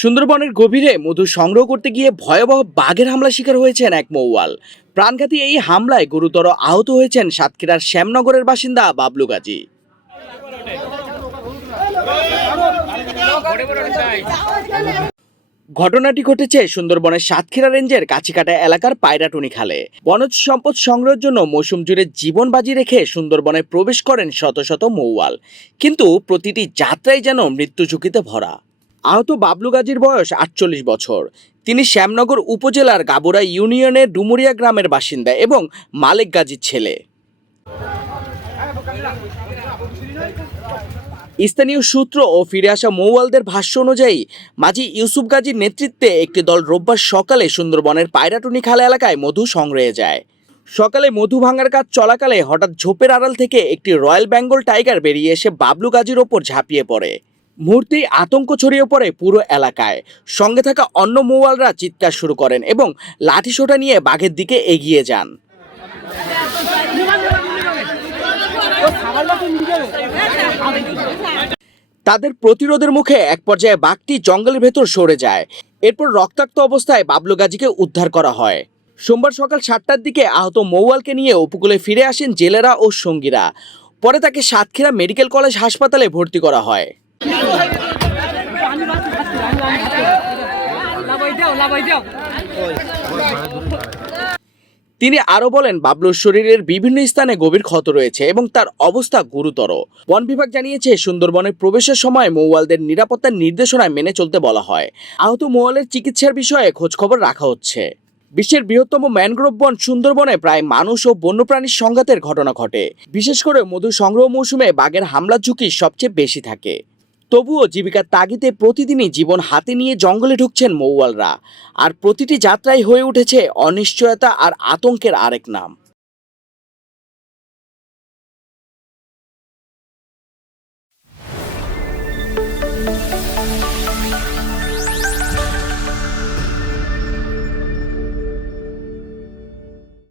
সুন্দরবনের গভীরে মধু সংগ্রহ করতে গিয়ে ভয়াবহ বাঘের হামলা শিকার হয়েছেন এক মৌয়াল। প্রাণঘাতী এই হামলায় গুরুতর আহত হয়েছেন সাতক্ষীরার শ্যামনগরের বাসিন্দা বাবলু গাজী। ঘটনাটি ঘটেছে সুন্দরবনের সাতক্ষীরা রেঞ্জের কাছিকাটা এলাকার পায়রাটুনি খালে। বনজ সম্পদ সংগ্রহের জন্য মৌসুম জুড়ে জীবন বাজি রেখে সুন্দরবনে প্রবেশ করেন শত শত মৌয়াল, কিন্তু প্রতিটি যাত্রাই যেন মৃত্যু ঝুঁকিতে ভরা। আহত বাবলু গাজীর বয়স ৪৮ বছর। তিনি শ্যামনগর উপজেলার গাবুরা ইউনিয়নের ডুমুরিয়া গ্রামের বাসিন্দা এবং মালেক গাজীর ছেলে। স্থানীয় সূত্র ও ফিরে আসা মৌয়ালদের ভাষ্য অনুযায়ী মাঝি ইউসুফ গাজীর নেতৃত্বে একটি দল রোববার সকালে সুন্দরবনের পায়রাটুনি খাল এলাকায় মধু সংগ্রহে যায়। সকালে মধু ভাঙার কাজ চলাকালে হঠাৎ ঝোপের আড়াল থেকে একটি রয়্যাল বেঙ্গল টাইগার বেরিয়ে এসে বাবলু গাজীর ওপর ঝাঁপিয়ে পড়ে। মুহূর্তেই আতঙ্ক ছড়িয়ে পড়ে পুরো এলাকায়। সঙ্গে থাকা অন্য মৌয়ালরা চিৎকার শুরু করেন এবং লাঠিসোঁটা নিয়ে বাঘের দিকে এগিয়ে যান। তাদের প্রতিরোধের মুখে এক পর্যায়ে বাঘটি জঙ্গলের ভেতর সরে যায়। এরপর রক্তাক্ত অবস্থায় বাবলু গাজীকে উদ্ধার করা হয়। সোমবার সকাল ৭টার দিকে আহত মৌয়ালকে নিয়ে উপকূলে ফিরে আসেন জেলেরা ও সঙ্গীরা। পরে তাকে সাতক্ষীরা মেডিকেল কলেজ হাসপাতালে ভর্তি করা হয়। তিনি আরো বলেন, বাবলুর শরীরের বিভিন্ন স্থানে গভীর ক্ষত রয়েছে এবং তার অবস্থা গুরুতর। বন বিভাগ জানিয়েছে, সুন্দরবনে প্রবেশের সময় মৌয়ালদের নিরাপত্তার নির্দেশনা মেনে চলতে বলা হয়। আহত মৌয়ালের চিকিৎসার বিষয়ে খোঁজখবর রাখা হচ্ছে। বিশ্বের বৃহত্তম ম্যানগ্রোভ বন সুন্দরবনে প্রায় মানুষ ও বন্যপ্রাণীর সংঘাতের ঘটনা ঘটে। বিশেষ করে মধু সংগ্রহ মৌসুমে বাঘের হামলার ঝুঁকি সবচেয়ে বেশি থাকে। তবুও জীবিকার তাগিদে প্রতিদিনই জীবন হাতে নিয়ে জঙ্গলে ঢুকছেন মৌয়ালরা, আর প্রতিটি যাত্রাই হয়ে উঠেছে অনিশ্চয়তা আর আতঙ্কের আরেক নাম।